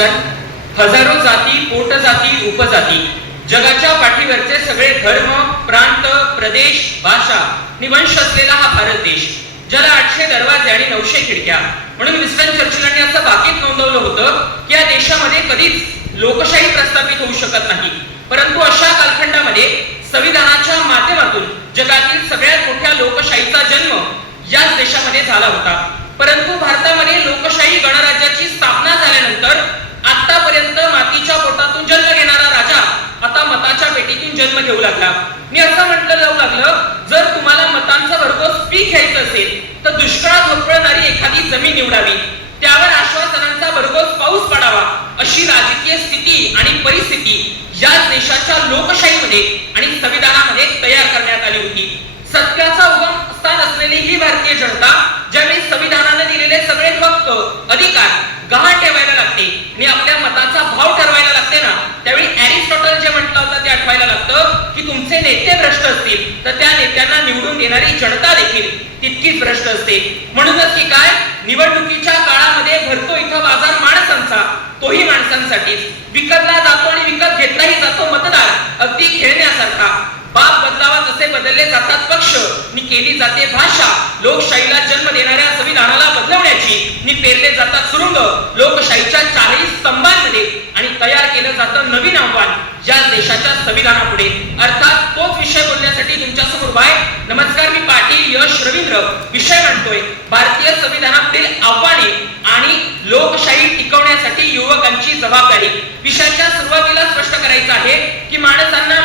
नमस्कार हजारो जाती पोटजाती उपजाती जगाच्या पाठीवरचे सगळे धर्म प्रांत प्रदेश भाषा निवंश असलेला हा भारत देश ज्याला आठशे दरवाजे आणि नऊशे खिडक्या. म्हणून विस्टन चर्चिलांनी असं बाकीत नोंदवलं होतं की या देशामध्ये कधीच लोकशाही प्रस्थापित होऊ शकत नाही. परंतु अशा कालखंडामध्ये संविधानाच्या माध्यमातून जगातील सगळ्यात मोठ्या लोकशाहीचा जन्म याच देशामध्ये झाला होता. परंतु मतातून जन्म घेणारा राजा आता मताच्या पेटीतून जन्म घेऊ लागला. मी असं म्हटलं जाऊ लागलं जर तुम्हाला मतांचं भरघोस पीक घ्यायचं असेल तर दुष्काळात होरपळणारी एखादी जमीन निवडावी. त्यावर आश्वासनांचा भरघोस पाऊस पडावा. अशी राजकीय स्थिती आणि परिस्थिती या देशाच्या लोकशाहीमध्ये आणि संविधानामध्ये तयार करण्यात आली होती. सत्याचा उगम स्थान असलेली ही भारतीय जनता ज्यावेळी संविधानाने दिलेले सगळे हक्क अधिकार गहाण ठेवायला लागते आणि आपल्या मताचा भाव ठरवायला त्यावेळी जे म्हटलं होतं ते आठवायला लागतं की तुमचे नेते भ्रष्ट असतील तर त्या नेत्यांना निवडून देणारी जनता देखील तितकीच भ्रष्ट असते. म्हणूनच की काय? निवडणुकीच्या काळामध्ये भरतो इथं बाजार माणसांचा तोही माणसांसाठीच. विकतला जातो आणि विकत घेतलाही जातो मतदार अगदी खेळण्यासारखा. बदलावा तसे बदलले जातात पक्ष. नि केली जाते भाषा. लोकशाहीला जन्म देणाऱ्या संविधानाला बदलवण्याची नि पेरले जातात सुरुंग. लोकशाहीच्या चारही स्तंभांमध्ये आणि तयार केलं जातं नवीन आव्हान ज्या देशाच्या संविधानापुढे. अर्थात तोच विषय बोलण्यासाठी तुमच्यासमोर उभा आहे. नमस्कार मी पाटील यश रवींद्र. विषय म्हणतोय भारतीय संविधानापुढील आव्हाने आणि लोकशाही टिकवण्यासाठी युवकांची जबाबदारी. विषयाच्या सुरुवातीला स्पष्ट करायचं आहे की माणसांना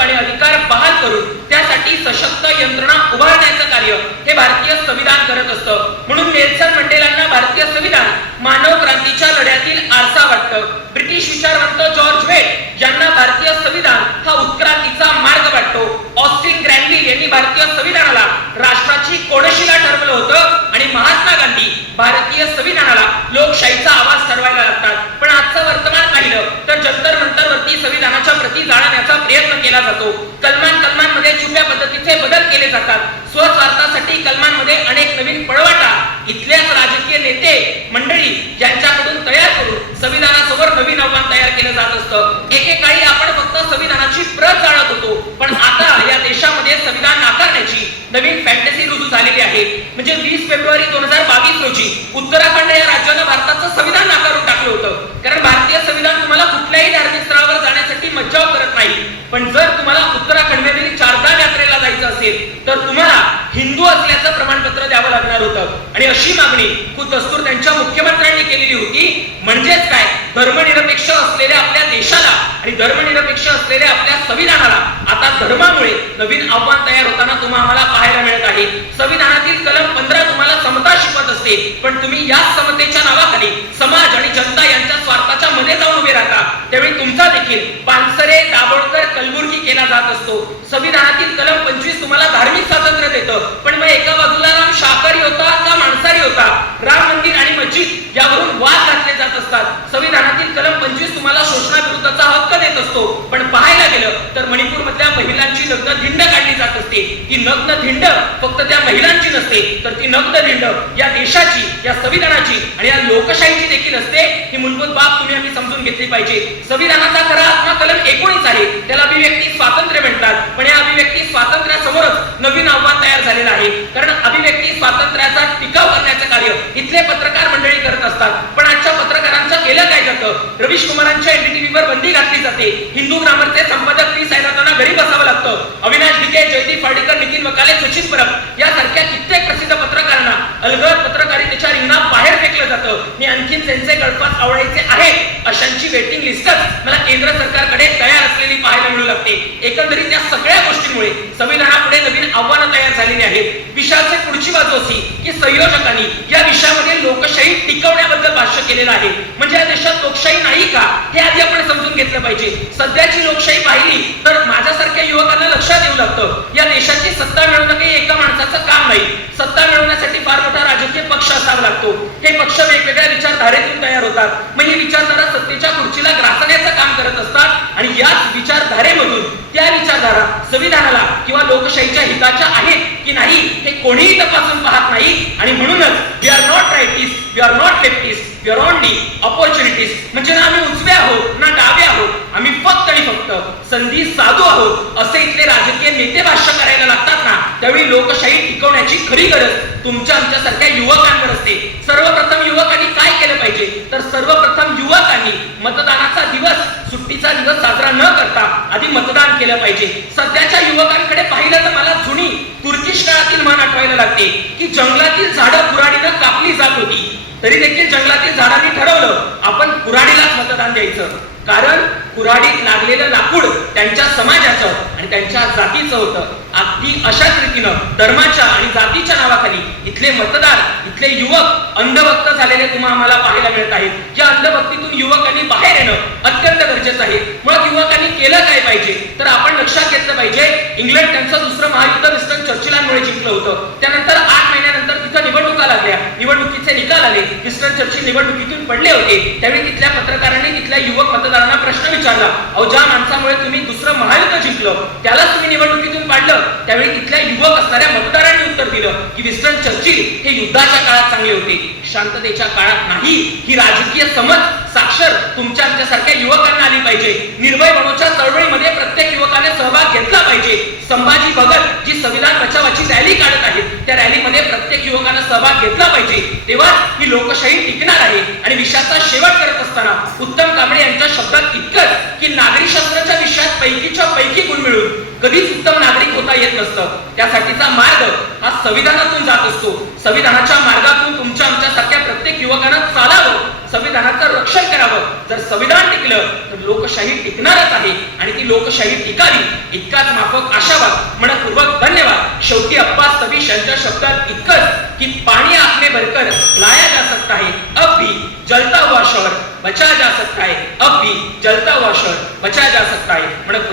आणि अधिकार बहाल करून त्यासाठी सशक्त यंत्रणा उभारण्याचं कार्य हे भारतीय संविधान करत असतं. म्हणून नेल्सन मंडेलांना भारतीय संविधान मानव क्रांतीच्या लढ्यातील आरसा वाटतं. ब्रिटिश विचारवंत जॉर्ज वेट यांना भारतीय संविधान हा उत्क्रांतीचा मार्ग वाटतो. ऑस्टिन ग्रँडविल यांनी भारतीय संविधानाला राष्ट्राची कोडशिला ठरवलं होतं आणि महात्मा गांधी भारतीय संविधानाला लोकशाहीचा आवाज ठरवायला लागतात पण आजचं वर्तमान पाहिलं तर जंतर मंतर वरती संविधानाच्या प्रती जाणण्याचा प्रयत्न केला जातो. कलमान कलमांमध्ये छुप्या पद्धतीचे बदल केले जातात. स्वस्वार्थासाठी कलमांमध्ये अनेक नवीन पळवाटा इथल्याच राजकीय नेते मंडळी यांच्याकडून तयार करून संविधानासमोर नवीन आव्हान तयार केलं जात असतं. एकेकाळी आपण फक्त संविधानाची प्रत जाणत होतो. पण आता या देशामध्ये संविधान नाकारण्याची नवीन फॅन्टसी रुजू झालेली आहे. म्हणजे वीस फेब्रुवारी दोन हजार बावीस रोजी उत्तराखंड या राज्यानं भारताचं संविधान नाकारून टाकलं होतं. कारण भारतीय संविधान तुम्हाला कुठल्याही धार्मिक स्थळावर जाण्यासाठी मज्जाव करत नाही. पण जर तुम्हाला उत्तराखंडमधील चारधाम यात्रेला जायचं असेल तर तुम्हाला हिंदू असल्याचं प्रमाणपत्र द्यावं लागणार होतं. आणि अशी मागणी खुद दस्तूर त्यांच्या मुख्यमंत्र्यांनी केलेली होती. म्हणजेच काय? धर्मनिरपेक्ष असलेल्या आपल्या देशाला आणि धर्मनिरपेक्ष असलेल्या आपल्या संविधानाला. आता धर्मामुळे नवीन आव्हान तयार होताना तुम्हाला आम्हाला पाहायला मिळत आहे. संविधानातील कलम पंधरा तुम्हाला समता शिकवत असते. पण तुम्ही या समतेच्या नावाखाली समाज आणि जनता यांच्या स्वार्थाच्या मध्ये जाऊन उभे राहता. त्यावेळी तुमचा देखील पानसरे दाभोळकर कलबुर्गी केला जात असतो. संविधानातील कलम पंचवीस तुम्हाला धार्मिक स्वातंत्र्य देतं. पण मग एका बाजूला राम शाकाहारी होता का मांसाहारी होता? राम मंदिर आणि मस्जिद यावरून वाद घातले जात असतात. संविधानातील कलम पंचवीस तुम्हाला शोषणाविरुद्धचा हक्क देत असतो. पण पाहायला गेलं तर मणिपूर मधल्या महिलांची नग्न धिंड काढली जात असते. ती नग्न धिंड फक्त त्या महिलांची नसते तर ती नग्न धिंड या देशाची या संविधानाची आणि या लोकशाहीची देखील असते. ही मूलभूत बाब तुम्ही आम्ही समजून घेतली पाहिजे. संविधानाचा खरा आत्मा कलम एकोणीस आहे त्याला अभिव्यक्ती स्वातंत्र्य म्हणतात. पण या अभिव्यक्ती स्वातंत्र्यासमोरच नवीन आव्हान तयार झालेलं आहे. कारण अभिव्यक्ती स्वातंत्र्याचा टिकाव करण्याचं कार्य इथले पत्रकार मंडळी करत असतात. पण आजच्या पत्रकारांचा केलं काय जातं रवीश कुमारांच्या एनडीटीव्ही बंदी घातली जाते. हिंदू ग्रामरचे संपादक पी. साईनाथांना घरी बसावं लागतं. अविनाश डिके जयदीप फाळीकर नितीन मकाले सचिन परब यासारख्या कित्येक प्रसिद्ध पत्रकारांना अलगद पत्रकारितेच्या रिंगणात बाहेर फेकलं जातं. आणि आणखी त्यांचे गळपास आवडायचे अशांची वेटिंग लिस्टच मला केंद्र सरकारकडे तयार असलेली पाहायला मिळू लागते. एकंदरीत या सगळ्या गोष्टींमुळे संविधानापुढे नवीन आव्हानं तयार झालेली आहेत. विषयाची पुढची बाजू अशी की संयोजकांनी या विषयामध्ये लोकशाही टिकवण्याबद्दल भाष्य केलेलं आहे. म्हणजे या देशात लोकशाही नाही का? हे आधी आपण समजून घेतलं पाहिजे. सध्याची लोकशाही पाहिली तर माझ्यासारख्या युवकांना लक्षात येऊ लागतं. या देशाची सत्ता मिळवणं काही एका माणसाचं काम नाही. सत्ता मिळवण्यासाठी फार मोठा राजकीय पक्ष असावा लागतो. हे पक्ष वेगवेगळ्या विचारधारेतून तयार होतात. मग ही विचारधारा सत्तेच्या खुर्चीला ग्रासण्याचं काम करत असतात आणि याच विचारधारेमधून त्या विचारधारा संविधानाला किंवा लोकशाहीच्या हिताच्या आहेत की नाही हे कोणीही तपासून पाहत नाही. आणि म्हणूनच we are not rightist we are not leftist beyondly opportunities म्हणजे ना आम्ही उजवे आहोत ना डावे आहोत आम्ही फक्त आणि फक्त संधी साधू आहोत असे इथले राजकीय नेते भाष्य करायला लागतात ना त्यावेळी लोकशाही टिकवण्याची खरी गरज तुमच्या आमच्यासारख्या युवकांवर असते. सर्वप्रथम युवकांनी काय केलं पाहिजे? तर सर्वप्रथम युवकांनी मतदानाचा दिवस सुट्टीचा दिवस साजरा न करता आधी मतदान केलं पाहिजे. सध्याच्या युवकांकडे पाहिलं तर मला जुनी तुर्किश काळातील मान आठवायला लागते की जंगलातील झाडं पुराणीनं कापली जात होती. तरी देखील जंगलातील झाडांनी ठरवलं आपण कुऱ्हाडीलाच मतदान द्यायचं. कारण कुऱ्हाडीत लागलेलं लाकूड त्यांच्या समाजाचं आणि त्यांच्या जातीचं होतं. ही अशाच रीतीनं धर्माच्या आणि जातीच्या नावाखाली इथले मतदार इथले युवक अंधभक्त झालेले तुम्हाला आम्हाला पाहायला मिळत आहेत. या अंधभक्तीतून युवकांनी बाहेर येणं अत्यंत गरजेचं आहे. मग युवकांनी केलं काय पाहिजे? तर आपण लक्षात घेतलं पाहिजे इंग्लंड त्यांचं दुसरं महायुद्ध विस्टन चर्चिलांमुळे जिंकलं होतं. त्यानंतर आठ महिन्यानंतर तिथं निवडणुका लागल्या. निवडणुकीचे निकाल आले विस्टन चर्चिल निवडणुकीतून पडले होते त्यावेळी तिथल्या पत्रकारांनी तिथल्या युवक मतदारांना प्रश्न विचारला अहो ज्या माणसामुळे तुम्ही दुसरं महायुद्ध जिंकलं त्यालाच तुम्ही निवडणुकीतून पाडलं. त्यावेळी तिथल्या युवक असणाऱ्या मतदारांनी उत्तर दिलं की विस्टन चर्चिल हे युद्धाच्या काळात चांगले होते. शांततेच्या काळात नाही ही राजकीय समज साक्षर तुमच्या आमच्यासारख्या युवकांना आली पाहिजे. निर्भय बनवच्या चळवळीमध्ये प्रत्येक युवकाने सहभाग घेतला पाहिजे. संभाजी भगत जी संविधान बचावाची रॅली काढत आहेत त्या रॅलीमध्ये प्रत्येक युवकानं सहभाग घेतला पाहिजे. तेव्हा ही लोकशाही टिकणार आहे. आणि विषयाचा शेवट करत असताना उत्तम कांबळे यांच्या शब्दात इतकंच की नागरी शास्त्राच्या विषयात पैकीच्या पैकी गुण मिळून कधीच उत्तम नागरिक होता येत नसतं. त्यासाठीचा मार्ग हा संविधानातून जात असतो. संविधानाच्या मार्गातून तुमच्या आमच्या संविधानाचं रक्षण करावं. जर संविधान टिकलं तर लोकशाही टिकणारच आहे. आणि ती लोकशाही टिकावी इतकाच माफक आशावाद. मनपूर्वक धन्यवाद. शेवटी अप्पा तबीश यांच्या शब्दात इतकंच की पाणी आपने भरकर लाया जा सकता है. अब भी जलता हुआ शहर बचाया जा सकता है. अब भी जलता हुआ शहर बचा जा सकता है. म्हणत